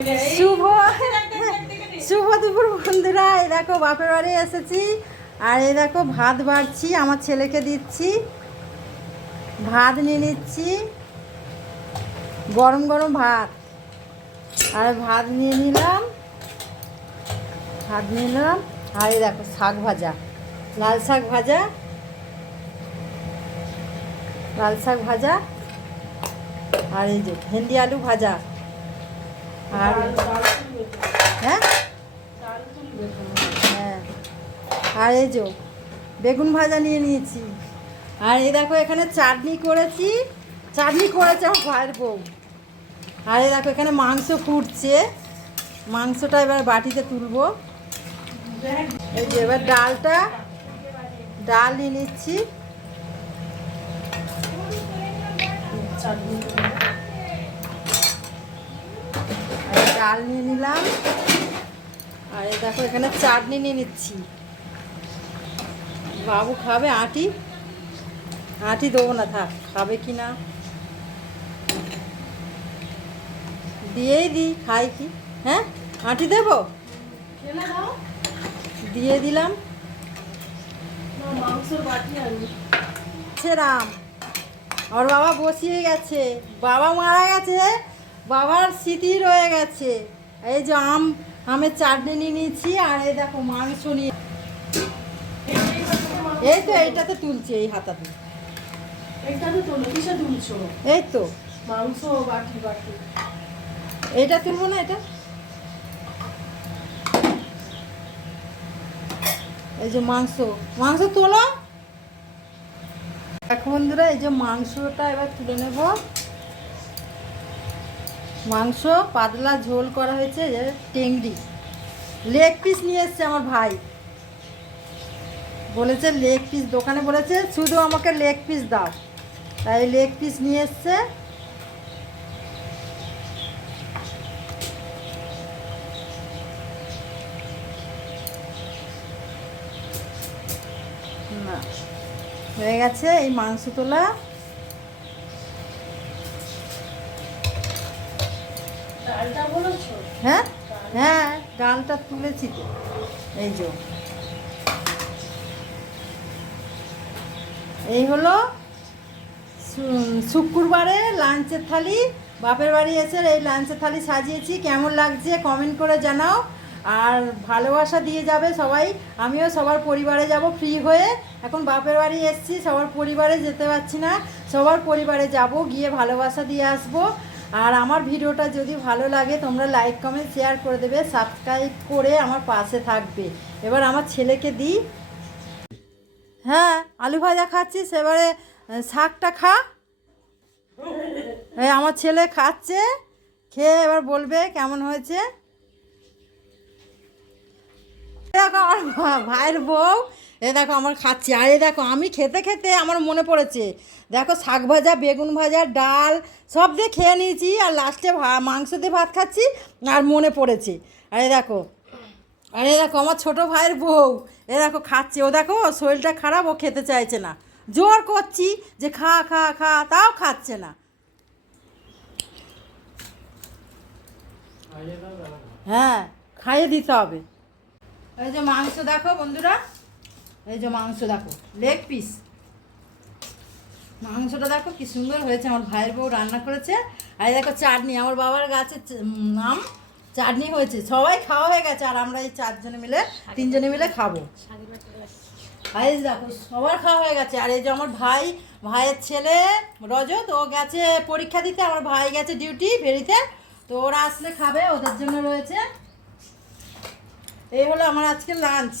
শুভ শুভ দুপুর বন্ধুরা। এই দেখো বাপের বাড়ি এসেছি। আর এই দেখো ভাত বাড়ছি, আমার ছেলেকে দিচ্ছি। ভাত নিয়ে নিচ্ছি। গরম গরম ভাত। আর ভাত নিয়ে নিলাম। ভাত নিয়ে নিলাম। আর এই দেখো শাক ভাজা। লাল শাক ভাজা। লাল শাক ভাজা। আর এই যে ভেন্ডি আলু ভাজা। আর হ্যাঁ? হ্যাঁ। আর এই যে বেগুন ভাজা নিয়ে নিয়েছি। আর এই দেখো, এখানে চাটনি করেছি। চাটনি করেছে আমার ভাইয়ের বউ। আর এই দেখো, এখানে মাংস ফুটছে। মাংসটা এবার বাটিতে তুলবো। এই যে এবার ডালটা, ডাল নিয়ে নিচ্ছি। আর ডাল নিয়ে নিলাম। আর এই দেখো এখানে চাটনি নিয়ে নিচ্ছি। বাবু খাবে আটি? আটি দেবো না থাক খাবে কি না? দিয়েই দিই খাই কি? হ্যাঁ? আটি দেবো? দিয়ে দিলাম। রাম আমার বাবা বসিয়ে গেছে। বাবা মারা গেছে। বাবার স্মৃতি রয়ে গেছে। এই যে আম আমের চাটনি নিয়ে নিয়েছি আর এই দেখো মাংস নিয়ে। এই তো এইটাতে তুলছি এই হাতাতে। এই তো। মাংস বাটি বাটি। এইটা তুলবো না এটা? এই যে মাংস মাংস তোলো। এখন বন্ধুরা এই যে মাংসটা এবার তুলে নেব। মাংস, পাতলা ঝোল করা হয়েছে টেংরি। লেগ পিস নিয়ে এসছে আমার ভাই। বলেছে লেগ পিস দোকানে বলেছে, শুধু আমাকে লেগ পিস দাও। তাই লেগ পিস নিয়ে এসছে। হয়ে গেছে এই মাংস তোলা ডালটা বলেছ হ্যাঁ? হ্যাঁ ডালটা তুলেছি তো। এই যে। এই হলো শুক্রবারে লাঞ্চের থালি। বাপের বাড়ি এসে এই লাঞ্চের থালি সাজিয়েছি। কেমন লাগছে কমেন্ট করে জানাও। আর ভালোবাসা দিয়ে যাবে সবাই। আমিও সবার পরিবারে যাব ফ্রি হয়ে। এখন বাপের বাড়ি এসেছি সবার পরিবারে যেতে পারছি না। সবার পরিবারে যাব গিয়ে ভালোবাসা দিয়ে আসব। আর আমার ভিডিওটা যদি ভালো লাগে, তোমরা লাইক কমেন্ট শেয়ার করে দেবে সাবস্ক্রাইব করে আমার পাশে থাকবে। এবার আমার ছেলেকে দিই। হ্যাঁ আলু ভাজা খাচ্ছি সেবারে শাকটা খা। আমার ছেলে খাচ্ছে, খেয়ে এবার বলবে কেমন হয়েছে। দেখো আমার ভাইয়ের বউ, এ দেখো আমার খাচ্ছি। আর এ দেখো, আমি খেতে খেতে আমার মনে পড়েছে। দেখো শাক ভাজা, বেগুন ভাজা, ডাল, সব দিয়ে খেয়ে নিয়েছি। আর লাস্টে মাংস দিয়ে ভাত খাচ্ছি, আর মনে পড়েছে। আর এ দেখো, আর এ দেখো আমার ছোটো ভাইয়ের বউ, এ দেখো খাচ্ছে। ও দেখো শরীরটা খারাপ, ও খেতে চাইছে না। জোর করছি যে খা খা খা, তাও খাচ্ছে না। হ্যাঁ খাইয়ে দিতে হবে। এই যে মাংস দেখো বন্ধুরা। এই যে মাংস দেখো লেগ পিস মাংসটা দেখো কি সুন্দর হয়েছে আমার ভাইয়ের বউ রান্না করেছে। আর দেখো চাটনি আমার বাবার উম, নাম চাটনি হয়েছে। সবাই খাওয়া হয়ে গেছে আর আমরা এই চারজনে মিলে তিনজনে মিলে খাব। যে দেখো সবার খাওয়া হয়ে গেছে। আর এই যে আমার ভাই ভাইয়ের ছেলে রজত ও গেছে পরীক্ষা দিতে। আমার ভাই গেছে ডিউটি ফেরিতে। তো ওরা আসলে খাবে ওদের জন্য রয়েছে এই হলো আমার আজকে লাঞ্চ